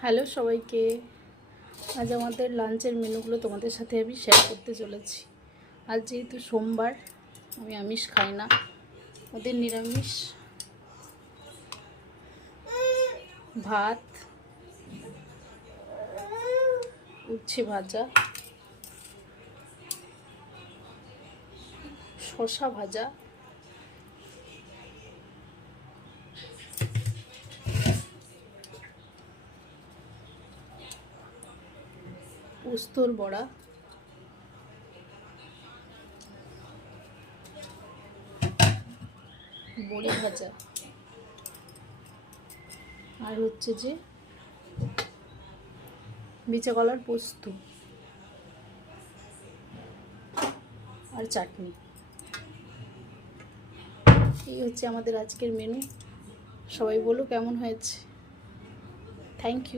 Hello সবাইকে। আজ আমাদের লাঞ্চের মেনুগুলো তোমাদের সাথে আমি শেয়ার করতে চলেছি। আজ যেহেতু সোমবার, আমি আমিষ খাই না, ওদের নিরামিষ। ভাত, উচ্ছে ভাজা, শসা ভাজা, পোস্তর বড়া, বড়ি ভাজা, আর হচ্ছে যে বিচা কলার পোস্ত আর চাটনি। এই হচ্ছে আমাদের আজকের মেনু। সবাই বলো কেমন হয়েছে। Thank you.